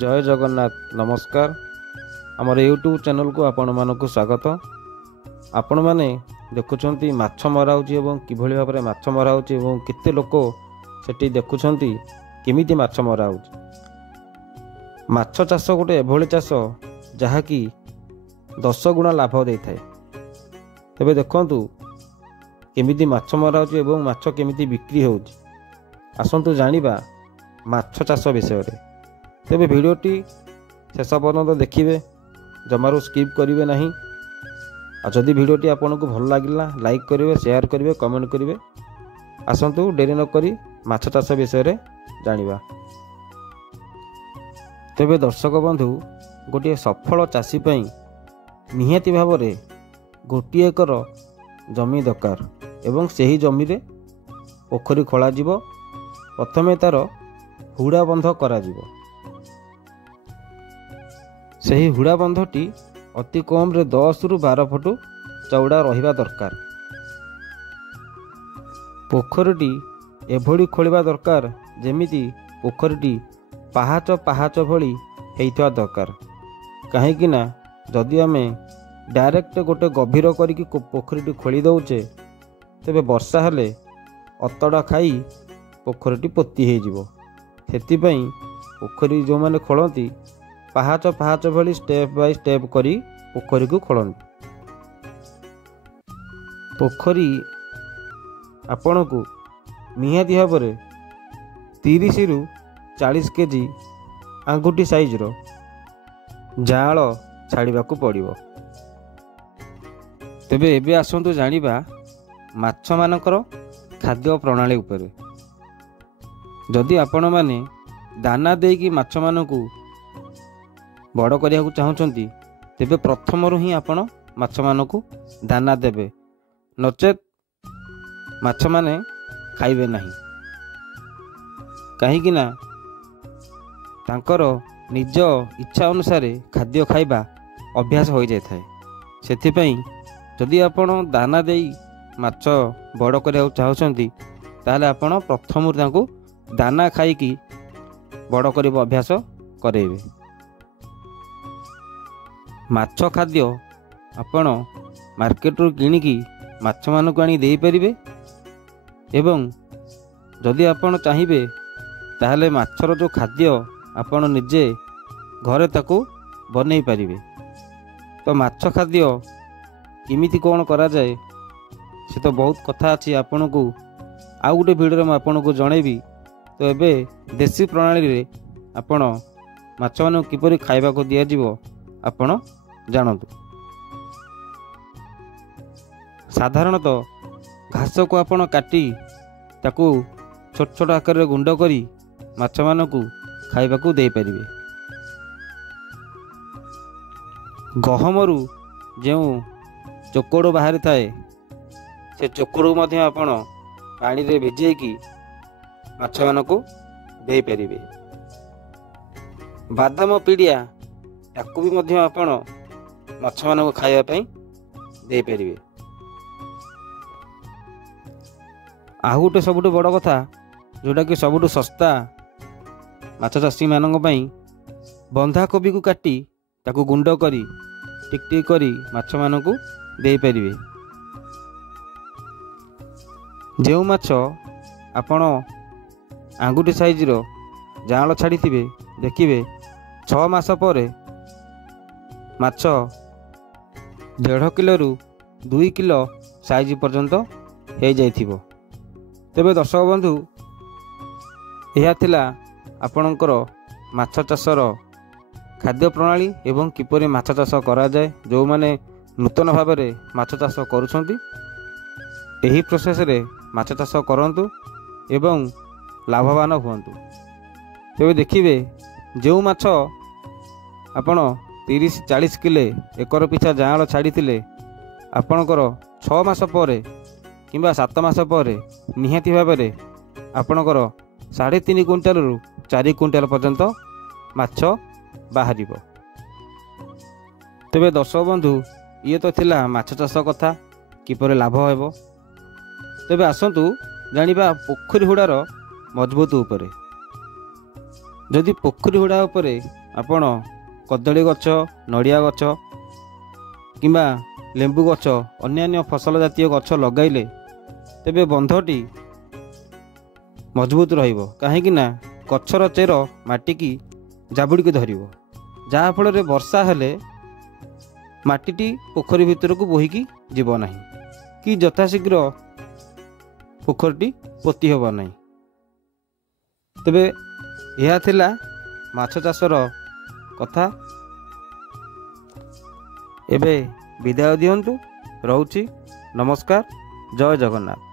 जय जगन्नाथ नमस्कार। आमर यूट्यूब चैनल को आपण मानक स्वागत। आपण माने देखुछंती माछ मरा होची एवं किभଳି भाबरे माछ मरा होची एवं केते लोक सेठी देखुछंती केमिति माछ मरा होची। माछ चाष गोटे एभଳି चाष जहाँकि 10 गुणा लाभ दे थाए। तेबे देखंतु केमिति माछ मरा होची एवं माछ केमिति बिक्री होची। आसंतु जानिबा माछ चाष विषय रे। तेबे भिडियोटी शेष पर्यंत देखिए, जमारू स्किप करेंगे नहीं। जदि भिडियोटी आपन को भल लगिला लाइक करेंगे, शेयर करेंगे, कमेंट करेंगे। आसंतु डेरी न करी माछ चाष विषय रे जानिबा। तेबे दर्शक बंधु, गोटे सफल चाषी पई निहाती भाव रे गोटे एकर जमी दरकार एवं सही जमी रे पोखरी खोला जिवो। प्रथमे तार हुड़ा बंध करा जिवो। सही हुड़ा बंधटी अति कम रे 10 रु 12 फुट चौड़ा रहिबा दरकार। पोखरीटी एभली खोलिबा दरकार जेमिति पोखरीटी पाहाच पाहाच भली हेइथवा दरकार। काहेकि ना जदि आमे डायरेक्ट गोटे गभीर करिकि पोखरीटी खोली दउचे, तेबे वर्षा हेले अतड़ा खाई पोखरीटी पोती हे जिवो। सेति पई पोखरी जो माने खोलंती पाहाच पाहाच भली स्टेप बाय स्टेप करी पोखरी को खोलंती। पोखरी आपण को निहाती भाव में 30 रु 40 केजी आंगुठी साइज रो जाल छाड़िबा को पड़िबो। तेबे एबे आसंतु जानिबा माछ मानकर खाद्य प्रणाली उपरे। जदि आपण माने दाना देकी माछ मानकू बड़ करिया को चाहुचंती, तेबे प्रथमरु ही आपण माछ मानकू दाना देबे, नचेत माछ माने खाइबे नहीं। काहेकि ना तांकर निज इच्छा अनुसार खाद्य खाइबा अभ्यास हो जाय थाए। सेथिपई जदि आपण दाना देई माछ बड़ करिया को चाहुचंती, ताले आपण प्रथमरु तांको दाना खाइकी बड़ करिबा अभ्यास करेबे। माछ खाद्य आपण मार्केट रू किणिकी माछ मानक आनी देई परिबे एवं जदि आपण चाहिबे ताहले माछर जो खाद्य आपण निजे घरे ताकू बनै परिबे। तो माछ खाद्य किमिति कोन करा जाए से तो बहुत कथा अछि। आपण को आउ गोटे वीडियो में आपण को जणेबी। तो एबे देसी प्रणाली रे आपण माछ मानक किपरि खाइबा को दिया जिवो आपण जानतु। साधारणतः घास को आपण काटी ताकू छोट छोट आकार रे गुंड करी माछ मानकू खाइबा को दे परिबे। गहमरू जो चोकड़ बाहरी थाए से चोकड़ मध्य आपण पानी रे भिजेकी माछ मानकू दे परिबे। बादाम पीड़िया ताकू भी मध्य आपण माछ मानकू खाइबा पई दे परिबे। आउ गोटे सबुठु बड़ कथा जोटा कि सबुठु सस्ता माछ चाषी मानक पई बंधाकोबी को काटी ताकू गुंड करी टिक टिक करी माछ मानकू दे परिबे। जेउ माछ आपण आंगुठी साइज रो जाल छाड़ी थिबे, देखिबे 6 मास पर माछ 1.5 किलो रु 2 किलो साइज पर्यंत हो जाइथिबो। तेबे दर्शक बंधु, यह थिला आपणकर माछ चाषर खाद्य प्रणाली एवं किपरि माछ चाष करा जाए। जो माने नूतन भाव में माछ चाष करुछंती, एही प्रोसेस रे माछ चाष करंतु एवं लाभवान हुअन्तु। तेबे देखिबे जो माछ आपण 30-40 किले एकर पिछा जाल छाड़ी आपणकर 6 मास पर किंबा 7 मास पर निहाती भाव में आपणकर 3.5 क्विंटाल रु 4 क्विंटाल पर्यंत माछ बाहर। तेबे दर्शक बंधु, ये तो थिला माछ चाष कथा किपर लाभ हेबो। तेबे आसंतु जानिबा पोखरी हुड़ार मजबूत उपरे। जदि पोखरी हुड़ा उपरे ଆପଣ କଦଳୀ ଗଛ, ନଡ଼ିଆ ଗଛ କିମ୍ବା ଲେମ୍ବୁ ଗଛ, ଅନ୍ୟାନ୍ୟ ଫସଲ ଜାତୀୟ ଗଛ ଲଗାଇଲେ ତେବେ ବନ୍ଧଟି ମଜବୁତ ରହିବ। କାହିଁକି ନା ଗଛର ଚେର ମାଟିକି ଜାବୁଡ଼ିକି ଧରିବ, ଯାହାଫଳରେ ବର୍ଷା ହେଲେ ମାଟିଟି ପୋଖରୀ ଭିତରକୁ ବୋହିକି ଯିବ ନାହିଁ କି ଯଥାଶୀଘ୍ର ପୋଖରୀଟି ପୋତି ହେବ ନାହିଁ। ତେବେ ଏହା ଥିଲା ମାଛ ଚାଷର କଥା। ଏବେ ବିଦାୟ ଦିଅନ୍ତୁ। ରହୁଛି। ନମସ୍କାର। ଜୟ ଜଗନ୍ନାଥ।